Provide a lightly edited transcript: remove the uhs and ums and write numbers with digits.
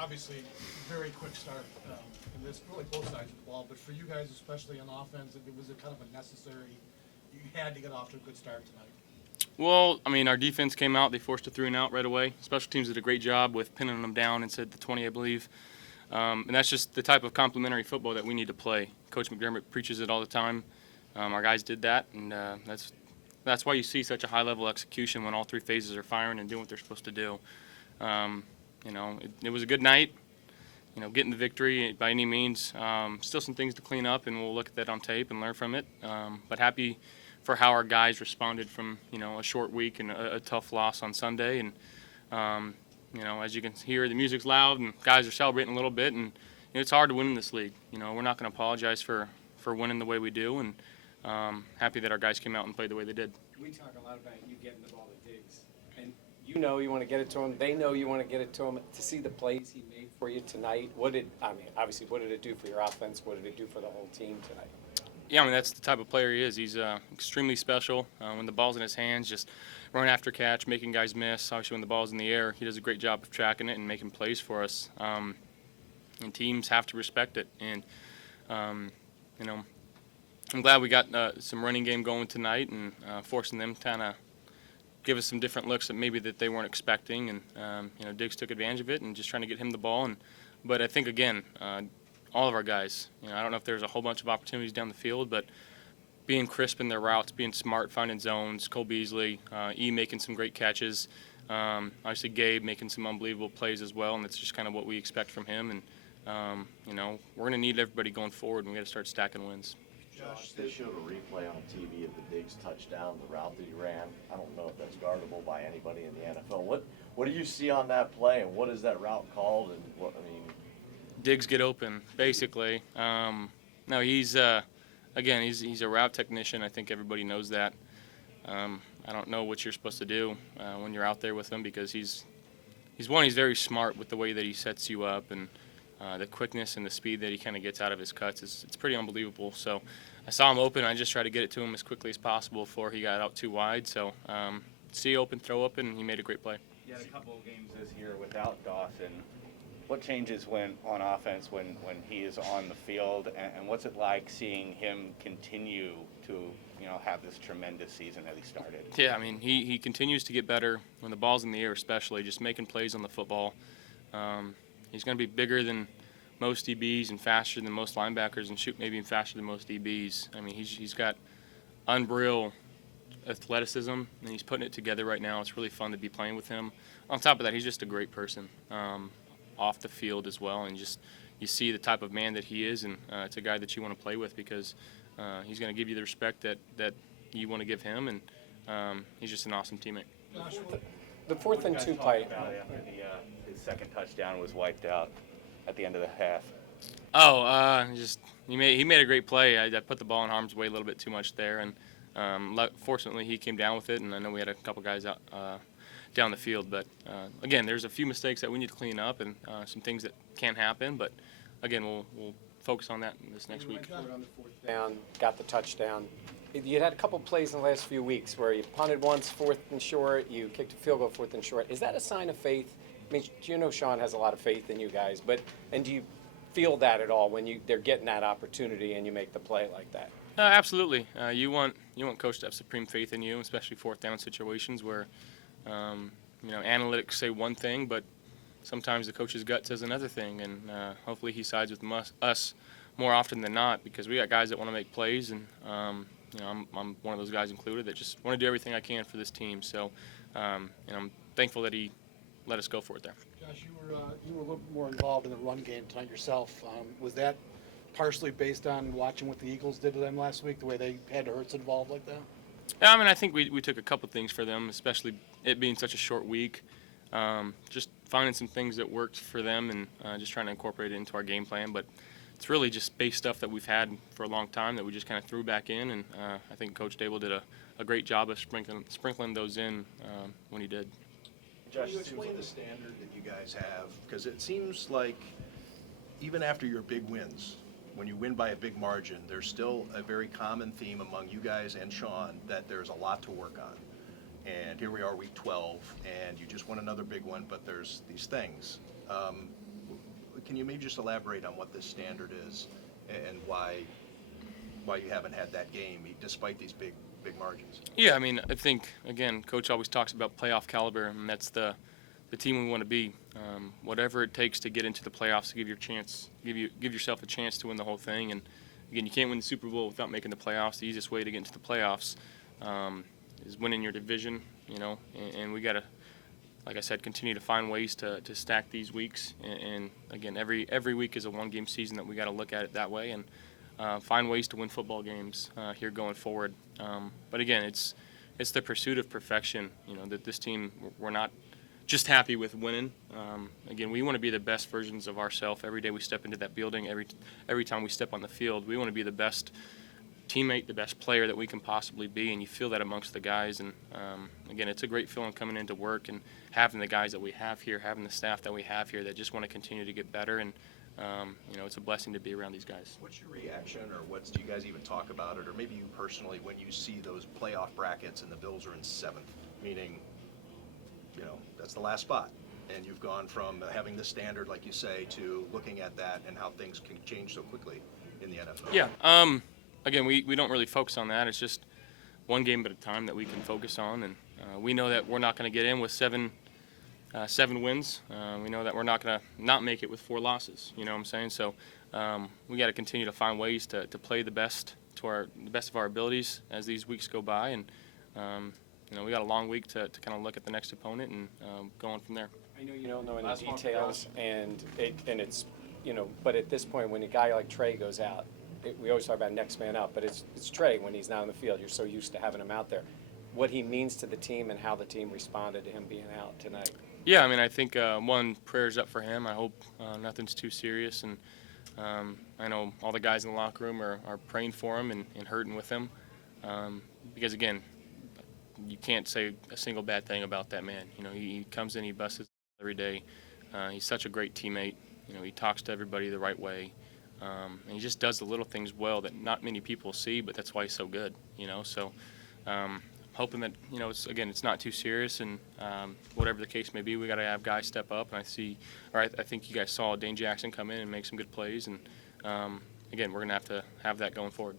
obviously, very quick start in this, really both sides of the ball, but for you guys, especially on offense, it was a kind of a necessary, you had to get off to a good start tonight. Well, I mean, our defense came out. They forced a 3-and-out right away. Special teams did a great job with pinning them down inside the 20, I believe. And that's just the type of complementary football that we need to play. Coach McDermott preaches it all the time. Our guys did that, and that's why you see such a high-level execution when all three phases are firing and doing what they're supposed to do. It was a good night. Getting the victory by any means. Still some things to clean up, and we'll look at that on tape and learn from it. But happy for how our guys responded from a short week and a tough loss on Sunday. And as you can hear, the music's loud and guys are celebrating a little bit. And it's hard to win in this league. We're not going to apologize for winning the way we do. And happy that our guys came out and played the way they did. We talk a lot about you getting the ball to Diggs, and you want to get it to him. They know you want to get it to him. To see the plays he made for you tonight, obviously, what did it do for your offense? What did it do for the whole team tonight? Yeah, that's the type of player he is. He's extremely special. When the ball's in his hands, just run after catch, making guys miss. Obviously, when the ball's in the air, he does a great job of tracking it and making plays for us. And teams have to respect it. And I'm glad we got some running game going tonight and forcing them to kind of give us some different looks that maybe that they weren't expecting. And Diggs took advantage of it and just trying to get him the ball. But I think again, all of our guys. I don't know if there's a whole bunch of opportunities down the field, but being crisp in their routes, being smart, finding zones. Cole Beasley, making some great catches. Obviously Gabe making some unbelievable plays as well, and that's just kind of what we expect from him. And we're going to need everybody going forward, and we got to start stacking wins. Josh, they showed a replay on TV of the Diggs touchdown, the route that he ran. I don't know if that's guardable by anybody in the NFL. What do you see on that play, and what is that route called? And Diggs get open, basically. No, he's a route technician. I think everybody knows that. I don't know what you're supposed to do when you're out there with him, because he's very smart with the way that he sets you up, and the quickness and the speed that he kind of gets out of his cuts it's pretty unbelievable. So I saw him open. I just tried to get it to him as quickly as possible before he got out too wide. So see open, throw open, and he made a great play. You had a couple of games this year without Dawson. What changes when on offense when he is on the field, and what's it like seeing him continue to have this tremendous season that he started? Yeah, he continues to get better when the ball's in the air, especially just making plays on the football. He's going to be bigger than most DBs and faster than most linebackers and shoot maybe even faster than most DBs. He's got unreal athleticism, and he's putting it together right now. It's really fun to be playing with him. On top of that, he's just a great person off the field as well, and just you see the type of man that he is, and it's a guy that you want to play with because he's going to give you the respect that you want to give him, and he's just an awesome teammate. The 4th and 2 play. His second touchdown was wiped out at the end of the half. He made a great play. I put the ball in harm's way a little bit too much there, and fortunately he came down with it, and I know we had a couple guys out down the field. But again, there's a few mistakes that we need to clean up, and some things that can happen. But again, we'll focus on that this next week. On the 4th down, got the touchdown. You had a couple plays in the last few weeks where you punted once, 4th and short, you kicked a field goal 4th and short. Is that a sign of faith? Sean has a lot of faith in you guys, and do you feel that at all when they're getting that opportunity and you make the play like that? Absolutely. You want coach to have supreme faith in you, especially 4th down situations where analytics say one thing, but sometimes the coach's gut says another thing, and hopefully he sides with us more often than not, because we got guys that want to make plays, and I'm one of those guys included that just want to do everything I can for this team. So I'm thankful that he let us go for it there. Josh, you were a little more involved in the run game tonight yourself. Was that partially based on watching what the Eagles did to them last week, the way they had Hurts involved like that? Yeah, I think we took a couple things for them, especially it being such a short week. Just finding some things that worked for them and just trying to incorporate it into our game plan. But it's really just base stuff that we've had for a long time that we just kind of threw back in, and I think Coach Dable did a great job of sprinkling those in when he did. Josh, can you explain the standard that you guys have? Because it seems like even after your big wins, when you win by a big margin, there's still a very common theme among you guys and Sean that there's a lot to work on. And here we are, week 12, and you just won another big one, but there's these things. can you maybe just elaborate on what this standard is and why you haven't had that game despite these big margins? Yeah, I mean, I think, again, Coach always talks about playoff caliber, and that's the team we want to be. Whatever it takes to get into the playoffs, to give yourself a chance to win the whole thing. And again, you can't win the Super Bowl without making the playoffs. The easiest way to get into the playoffs is winning your division, and we got to, like I said, continue to find ways to stack these weeks. And again, every week is a one-game season that we got to look at it that way and find ways to win football games here going forward. But again, it's the pursuit of perfection. That this team, we're not just happy with winning. Again, we want to be the best versions of ourselves every day we step into that building. Every time we step on the field, we want to be the best teammate, the best player that we can possibly be, and you feel that amongst the guys. And again, it's a great feeling coming into work and having the guys that we have here, having the staff that we have here that just want to continue to get better. And it's a blessing to be around these guys. What's your reaction, or do you guys even talk about it, or maybe you personally, when you see those playoff brackets and the Bills are in 7th, meaning, that's the last spot, and you've gone from having the standard, like you say, to looking at that and how things can change so quickly in the NFL? Yeah. Again, we don't really focus on that. It's just one game at a time that we can focus on, and we know that we're not going to get in with seven wins. We know that we're not going to not make it with 4 losses. You know what I'm saying? So we got to continue to find ways to play the best the best of our abilities as these weeks go by, and we got a long week to kind of look at the next opponent and go on from there. I know you don't know any details, and it's but at this point, when a guy like Trey goes out, we always talk about next man up, but it's Trey when he's not on the field. You're so used to having him out there. What he means to the team and how the team responded to him being out tonight. Yeah, I mean, I think prayers up for him. I hope nothing's too serious, and I know all the guys in the locker room are praying for him and hurting with him, because again, you can't say a single bad thing about that man. He comes in, he busts his every day. He's such a great teammate. He talks to everybody the right way, and he just does the little things well that not many people see, but that's why he's so good. So hoping that it's not too serious, and whatever the case may be, we got to have guys step up. And I think you guys saw Dane Jackson come in and make some good plays, and again, we're gonna have to have that going forward.